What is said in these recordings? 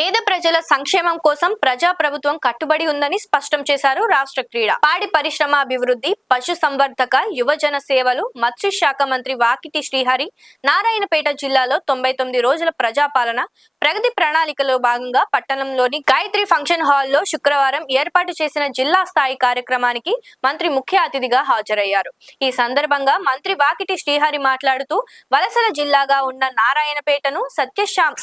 పేద ప్రజల సంక్షేమం కోసం ప్రజా ప్రభుత్వం కట్టుబడి ఉందని స్పష్టం చేశారు రాష్ట్ర క్రీడా, పాడి పరిశ్రమ అభివృద్ధి, పశు సంవర్ధక, యువజన సేవలు, మత్స్య శాఖ మంత్రి వాకిటి శ్రీహరి. నారాయణపేట జిల్లాలో 99 రోజుల ప్రజాపాలన ప్రగతి ప్రణాళికలో భాగంగా పట్టణంలోని గాయత్రి ఫంక్షన్ హాల్లో శుక్రవారం ఏర్పాటు చేసిన జిల్లా స్థాయి కార్యక్రమానికి మంత్రి ముఖ్య అతిథిగా హాజరయ్యారు. ఈ సందర్భంగా మంత్రి వాకిటి శ్రీహరి మాట్లాడుతూ వలసల జిల్లాగా ఉన్న నారాయణపేటను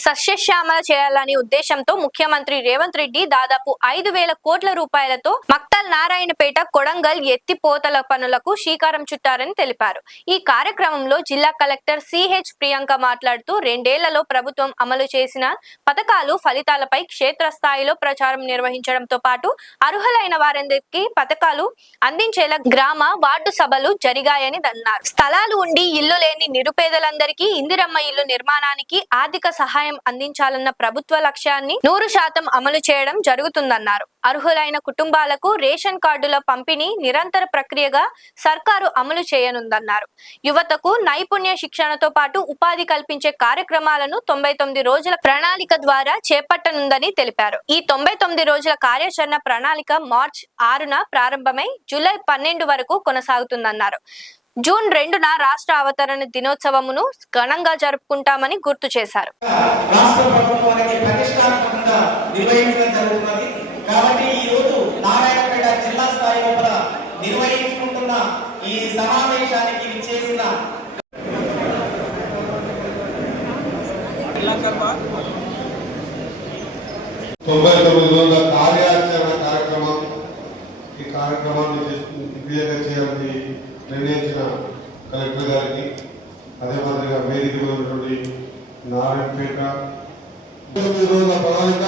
సస్యశ్యామల చేయాలని ఉద్దేశంతో ముఖ్యమంత్రి రేవంత్ రెడ్డి దాదాపు 5,000 కోట్ల రూపాయలతో మక్తల్ నారాయణపేట కొడంగల్ ఎత్తిపోతల పనులకు శ్రీకారం చుట్టారని తెలిపారు. ఈ కార్యక్రమంలో జిల్లా కలెక్టర్ సిహెచ్ ప్రియాంక మాట్లాడుతూ 2 ఏళ్లలో ప్రభుత్వం అమలు చేసిన పథకాలు ఫలితాలపై క్షేత్రస్థాయిలో ప్రచారం నిర్వహించడంతో పాటు అర్హులైన వారందరికీ పథకాలు అందించేలా గ్రామ వార్డు సభలు జరిగాయని అన్నారు. స్థలాలు ఉండి ఇల్లు లేని నిరుపేదలందరికీ ఇందిరమ్మ ఇల్లు నిర్మాణానికి ఆర్థిక సహాయం అందించాలన్న ప్రభుత్వ లక్ష్యాన్ని 100% అమలు చేయడం జరుగుతుందన్నారు. అర్హులైన కుటుంబాలకు రేషన్ కార్డుల పంపిణీ నిరంతర ప్రక్రియగా సర్కారు అమలు చేయనుందన్నారు. యువతకు నైపుణ్య శిక్షణతో పాటు ఉపాధి కల్పించే కార్యక్రమాలను 99 రోజుల ప్రణాళిక ద్వారా చేపట్టనుందని తెలిపారు. ఈ 99 రోజుల కార్యాచరణ ప్రణాళిక మార్చి 6న ప్రారంభమై జూలై 12 వరకు కొనసాగుతుందన్నారు. జూన్ 2న రాష్ట్ర అవతరణ దినోత్సవమును ఘనంగా జరుపుకుంటామని గుర్తు చేశారు. ఈ కార్యక్రమాన్ని చేయాలని నిర్ణయించిన కలెక్టర్ గారికి, అదే మాదిరిగా వేదికలో ఉన్నటువంటి నారాయణపేట రోజుల ప్రణాళిక,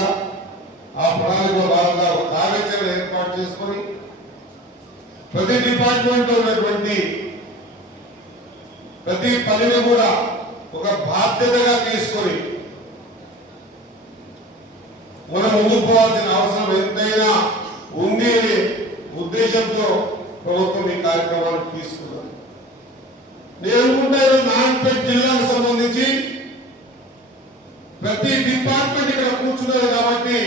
ఆ ప్రణాళికలో భాగంగా ఒక కార్యాచరణ ఏర్పాటు చేసుకొని ప్రతి డిపార్ట్మెంట్ లో ఉన్నటువంటి ప్రతి పనిని కూడా ఒక బాధ్యతగా తీసుకొని మనం ముందుకు పోవాల్సిన అవసరం ఎంతైనా ఉంది అనే ఉద్దేశంతో ప్రభుత్వం ఈ కార్యక్రమాన్ని తీసుకున్నారు. నేను అనుకుంటాను నారాయణపేట జిల్లాకు సంబంధించి ప్రతి డిపార్ట్మెంట్ ఇక్కడ కూర్చున్నారు కాబట్టి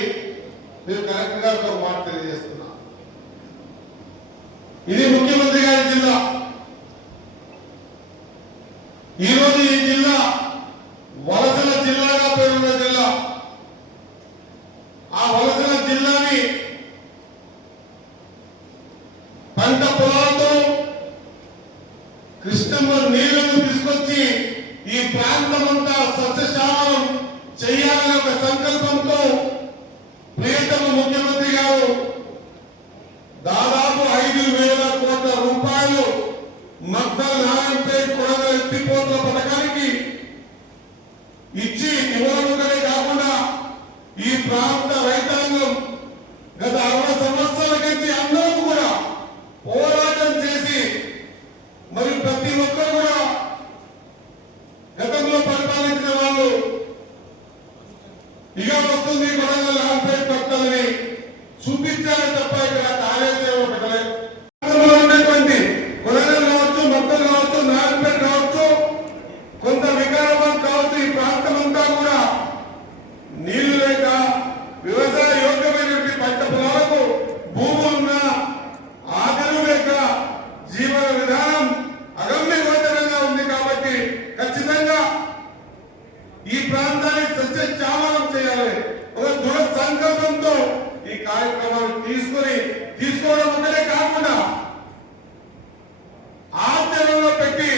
నేను కలెక్టర్ గారితో మాట తెలియజేస్తున్నా. ఇది ముఖ్యమంత్రి గారి జిల్లా. ఈరోజు ఈ జిల్లా వలసల జిల్లాగా పేరున్న జిల్లా. ఆ వలసల జిల్లాని పంట పొలాలతో కృష్ణమ్మ నీళ్లను తీసుకొచ్చి ఈ ప్రాంతమంతా సస్యశ్యామలం చేయాలనే ఒక సంకల్పంతో ప్రియతమ ముఖ్యమంత్రి గారు దాదాపు 5,000 కోట్ల రూపాయలు మక్తల్ నారాయణపేట కొడంగల్ ఎత్తిపోతల పథకానికి ఇచ్చి ఇవ్వడమే కాకుండా ఈ ప్రాంత రైతాంగం గత 60 సంవత్సరాల నుంచి అందరూ కూడా పోరాటం చేసి మరి ప్రతి ఒక్కరు కూడా గతంలో పరిపాలించిన వాళ్ళు ఇక వస్తుంది కొడంగల్ నారాయణపేట భక్తులని చూపించాలి తప్ప ఇక్కడ కార్యాచరణ పెట్టలేదు. ఉన్నటువంటి కొడంగల్ కావచ్చు, భక్తులు కావచ్చు, నారాయణపేట కావచ్చు, కొంత వికారాబాద్ కావచ్చు, ఈ ప్రాంతం అంతా కూడా నీళ్లు లేక వ్యవసాయ యోగ్యమైనటువంటి పంట పొలాలకు భూములున్న ఆదరణ లేక జీవన విధానం అగమ్య గోచరంగా ఉంది. కాబట్టి ఖచ్చితంగా ఈ ప్రాంతాన్ని సస్యశ్యామలం చేయాలి. ఒక దృఢ సంకల్పంతో ఈ కార్యక్రమాన్ని తీసుకోవడం ఒకటే కాకుండా ఆచరణలో పెట్టి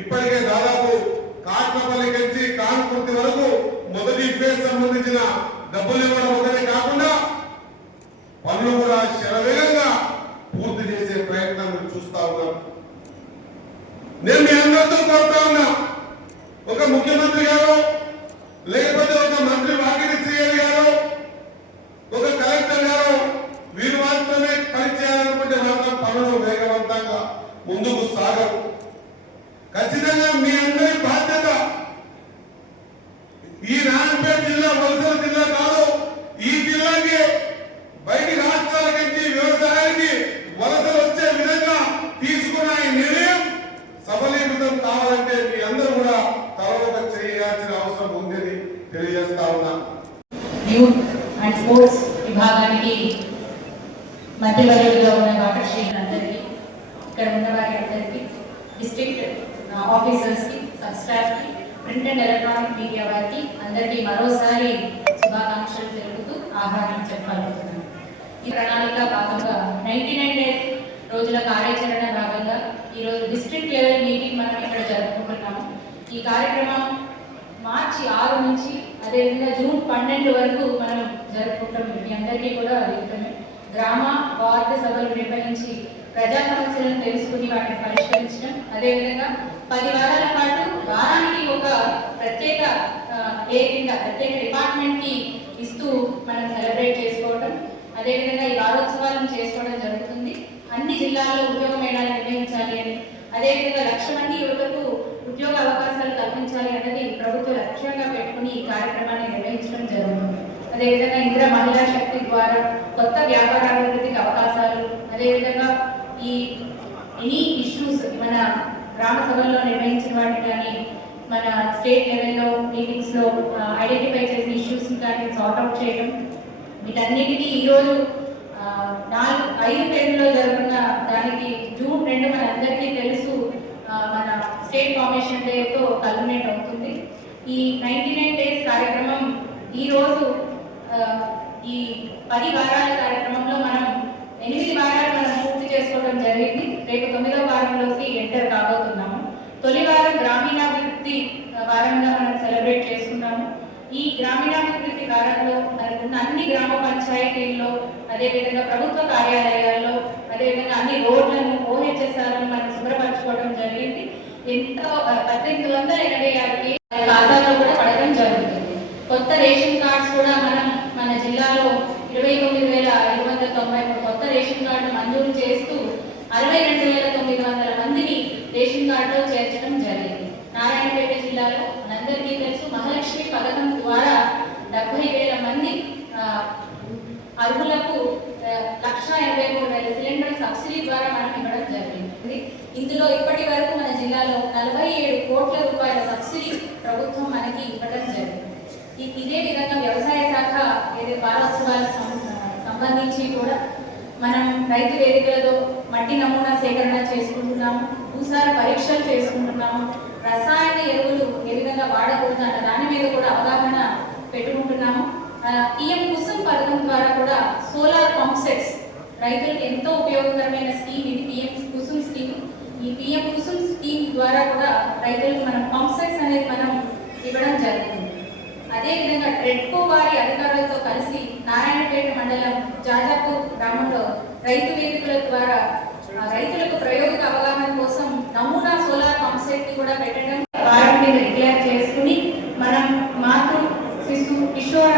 ఇప్పటికే దాదాపు కాట్లపల్లి నుంచి కాన్పూర్తి వరకు మొదటి ఫేజ్ సంబంధించిన డబ్బులు ఇవ్వడం ఒకటే కాకుండా పనులు కూడా శరవేగంగా పూర్తి చేసే ప్రయత్నం చూస్తా ఉన్నాం. నేను మీ అందరితో కోరుతా ఉన్నా, ఒక ముఖ్యమంత్రి గారు లేకపోతే ఒక మంత్రి వాకిటి శ్రీహరి గారు, ఒక కలెక్టర్ గారు వీరు మాత్రమే పనిచేయాలనుకుంటే మాత్రం పనులు వేగవంతంగా ముందుకు సాగవు. ఖచ్చితంగా మీ అందరి బాధ్యత. ఈ నారాయణపేట జిల్లా వలసల జిల్లా కాదు. ఈ జిల్లాకి బయటి రాష్ట్రాల నుంచి వ్యవసాయానికి వలసలు వచ్చే విధంగా తీసుకున్న ఈ నిర్ణయం సఫలీకృతం కావాలంటే మీ అందరూ కూడా తలవ చేయాల్సిన అవసరం ఉంది. యూత్ అండ్ స్పోర్ట్స్ విభాగానికి మధ్యవర్యులుగా ఉన్న డాక్టర్ శ్రీ అందరికీ, ఇక్కడ ఉన్న వారి అందరికీ, డిస్ట్రిక్ట్ ఆఫీసర్స్కి, సబ్ స్టాఫ్కి, ప్రింట్ అండ్ ఎలక్ట్రానిక్ మీడియా వారికి అందరికీ మరోసారి శుభాకాంక్షలు తెలుపుతూ ఆహ్వానం చెప్పాలనుకుంటున్నాను. ఈ ప్రణాళిక భాగంగా 99 డేస్ రోజుల కార్యాచరణ భాగంగా ఈరోజు డిస్ట్రిక్ట్ లెవెల్ మీటింగ్ మనం ఇక్కడ జరుపుకుంటున్నాము. ఈ కార్యక్రమం మార్చి 6 నుంచి అదేవిధంగా జూన్ 12 వరకు మనం జరుపుకుంటాం. మీ అందరికీ కూడా అడుగుతాము. గ్రామ వార్డు సభలు నిర్వహించి ప్రజా సమస్యలను తెలుసుకుని వాటిని పరిష్కరించడం, అదేవిధంగా 10 వారాల పాటు వారానికి ఒక ప్రత్యేక ప్రత్యేక డిపార్ట్మెంట్కి ఇస్తూ మనం సెలబ్రేట్ చేసుకోవడం, అదేవిధంగా ఈ వారోత్సవాలను చేసుకోవడం జరుగుతుంది. అన్ని జిల్లాల్లో ఉద్యోగ మేళాలు నిర్వహించాలి అని, అదేవిధంగా 1,00,000 మంది యువతకు ఉద్యోగ అవకాశాలు కల్పించాలి అన్నది ప్రభుత్వ లక్ష్యంగా పెట్టుకుని ఈ కార్యక్రమాన్ని నిర్వహించడం జరుగుతుంది. అదేవిధంగా ఇందిర మహిళా శక్తి ద్వారా కొత్త వ్యాపారాభివృద్ధికి అవకాశాలు, అదేవిధంగా ఈ ఎనీ ఇష్యూస్ మన గ్రామ సభల్లో నిర్వహించిన వాటిని కానీ మన స్టేట్ లెవెల్లో మీటింగ్స్లో ఐడెంటిఫై చేసిన ఇష్యూస్ కానీ సార్ట్అవుట్ చేయడం, వీటన్నిటికీ ఈరోజు 5 తేదీలో జరుగుతున్న దానికి జూన్ 2 మనందరికీ తెలుసు మన స్టేట్ ఫార్మేషన్ డేతో కల్మినేట్ అవుతుంది. ఈ 99 డేస్ కార్యక్రమం ఈరోజు ఈ 10 వారాల కార్యక్రమంలో మనం 8 వారాలు మనం పూర్తి చేసుకోవడం జరిగింది. రేపు 9వ వారంలోకి ఎంటర్ కాబోతున్నాము. తొలి వారం గ్రామీణాభివృద్ధి వారంగా మనం సెలబ్రేట్ చేసుకున్నాము. ఈ గ్రామీణాభివృద్ధి వారంలో మనకున్న అన్ని గ్రామ పంచాయతీల్లో, అదేవిధంగా ప్రభుత్వ కార్యాలయాల్లో, అదేవిధంగా అన్ని రోడ్లను ఓహెచ్ఎస్ఆర్లను మనం శుభ్రపరచుకోవడం జరిగింది. ఎంతో 1886 ఖాతాలో కూడా పడడం జరుగుతుంది. కొత్త రేషన్ కార్డ్స్ కూడా మనం మన జిల్లాలో 29,593 కొత్త రేషన్ కార్డులు మంజూరు చేస్తూ 62,900 మందిని రేషన్ కార్డులో చేర్చడం జరిగింది. నారాయణపేట జిల్లాలో మనందరికీ తెలుసు మహాలక్ష్మి పథకం ద్వారా 70,000 మంది అర్హులకు 1,83,000 సిలిండర్ సబ్సిడీ ద్వారా మనం ఇవ్వడం జరిగింది. ఇందులో ఇప్పటి వరకు మన జిల్లాలో 47 కోట్ల రూపాయల సబ్సిడీ ప్రభుత్వం మనకి ఇవ్వడం జరిగింది. ఇదే విధంగా వ్యవసాయ శాఖ వారోత్సవాలకు సంబంధించి కూడా మనం రైతు వేదికలతో మట్టి నమూనా సేకరణ చేసుకుంటున్నాము, భూసార పరీక్షలు చేసుకుంటున్నాము, రసాయన ఎరువులు ఏ విధంగా వాడకూడదు అన్న దాని మీద కూడా అవగాహన పెట్టుకుంటున్నాము. పిఎం కుసుమ్ పథకం ద్వారా కూడా సోలార్ పంప్ సెట్స్ రైతులకు ఎంతో ఉపయోగకరమైన స్కీమ్ ఇది పిఎం కుసుమ్ స్కీమ్. ఈ పిఎం కుసుమ్ స్కీమ్ ద్వారా కూడా రైతులకు మనం పంప్ సెట్స్ అనేది మనం ఇవ్వడం జరుగుతుంది. అదేవిధంగా ట్రెడ్కో వారి అధికారులతో కలిసి నారాయణపేట మండలం జాజాపూర్ గ్రామంలో రైతు వేదికల ద్వారా రైతులకు ప్రయోగిక అవగాహన కోసం నమూనా సోలార్ పంప్ సెట్ కూడా పెట్టడం వారిని డిక్లేర్ చేసుకుని మనం మాతృ శిశు కిషోర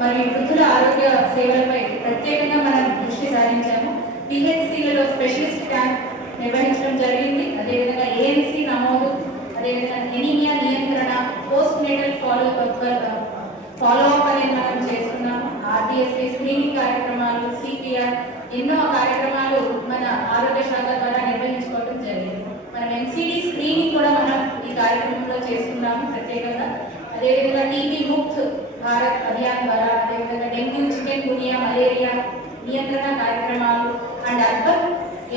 మరియు వృద్ధుల ఆరోగ్య సేవలపై ప్రత్యేకంగా మనం దృష్టి సారించాము. టీహెచ్సీలలో స్పెషలిస్ట్ క్యాంప్ నిర్వహించడం జరిగింది. అదేవిధంగా ఏఎన్సీ నమోదు, అదేవిధంగా ఎనీమియా నియంత్రణ, పోస్ట్ నేటల్ ఫాలోఅప్ అనేది మనం చేస్తున్నాము. ఆర్డిఎస్ఏ స్క్రీనింగ్ కార్యక్రమాలు, సిపిఆర్ ఎన్నో కార్యక్రమాలు మన ఆరోగ్య శాఖ ద్వారా నిర్వహించుకోవడం జరిగింది. మనం ఎన్సిడి స్క్రీనింగ్ కూడా మనం ఈ కార్యక్రమంలో చేస్తున్నాము ప్రత్యేకంగా. అదేవిధంగా టీబీ ముక్త్ భారత్ అభియాన్ ద్వారా, అదేవిధంగా డెంగ్యూ, చికెన్ గునియా, మలేరియా నియంత్రణ కార్యక్రమాలు అండ్ అర్బన్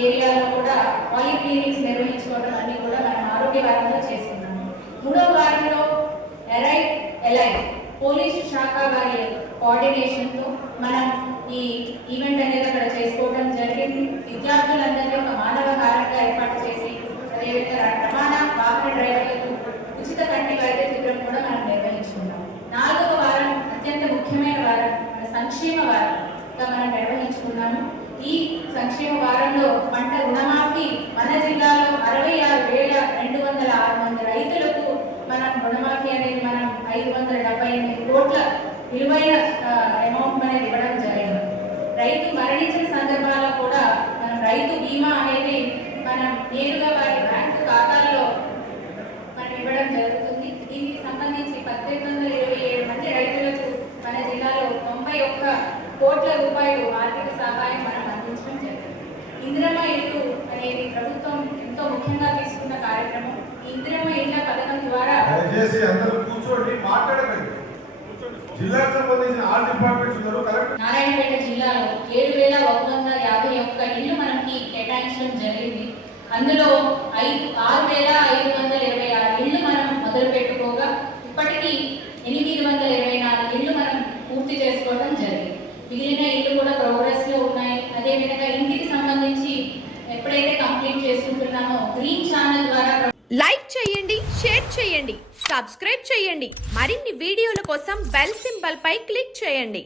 ఏరియాలో కూడా పాలిక్లినిక్స్ నిర్వహించుకోవడం అన్ని కూడా మనం ఆరోగ్య వారంలో చేస్తున్నాము. 3వ వారంలో ఎలై పోలీసు శాఖ వారి కోఆర్డినేషన్తో మనం ఈ ఈవెంట్ అనేది అక్కడ చేసుకోవడం జరిగింది. విద్యార్థులందరినీ ఒక మానవ హారంగా ఏర్పాటు చేసి, అదేవిధంగా రవాణా వాహన డ్రైవర్లకు ఉచిత కంటి వైద్య శిబిరం కూడా మనం నిర్వహించుకున్నాం. 4వ వారం అత్యంత ముఖ్యమైన వారం, సంక్షేమ వారంగా మనం నిర్వహించుకున్నాము. ఈ సంక్షేమ వారంలో పంట రుణమాఫీ మన జిల్లాలో 66,206 మంది రైతులకు మనం రుణమాఫీ అనేది మనం 578 కోట్ల విలువైన అమౌంట్ అనేది ఇవ్వడం జరిగింది. రైతు మరణించిన సందర్భాల్లో కూడా మనం రైతు బీమా అనేది మనం నేరుగా వారి బ్యాంకు ఖాతాల్లో మనం ఇవ్వడం జరుగుతుంది. దీనికి సంబంధించి 1,827 మంది రైతులకు మన జిల్లాలో 91 కోట్ల రూపాయలు ఆర్థిక సహాయం మనం అందించడం జరిగింది. ఇందిరమ్మ ఇల్లు అనేది ప్రభుత్వం ఎంతో ముఖ్యంగా తీసుకున్న కార్యక్రమం. ఇందిరమ్మ ఇళ్ల పథకం ద్వారా అందరూ కూర్చోండి, మాట్లాడకండి. జిల్లాకు సంబంధించిన ఆల్ డిపార్ట్మెంట్స్ ఉన్నారు కలెక్టర్ నారాయణపేట జిల్లాలో 7,151 ఇళ్ళు మనకి కేటాయించడం జరిగింది. అందులో 6,526 ఇళ్ళు మనం మొదలు పెట్టుకోగా ఇప్పటికీ 824 ఇళ్ళు మనం పూర్తి చేసుకోవడం జరిగింది. మిగిలిన ఇళ్ళు కూడా ప్రోగ్రెస్ లో ఉన్నాయి. అదేవిధంగా ఇంటికి సంబంధించి ఎప్పుడైతే కంప్లీట్ చేసుకుంటున్నామో గ్రీన్ ఛానల్ ద్వారా లైక్ చేయండి, షేర్ చేయండి, సబ్స్క్రైబ్ చేయండి. మరిన్ని వీడియోల కోసం బెల్ సింబల్ పై క్లిక్ చేయండి.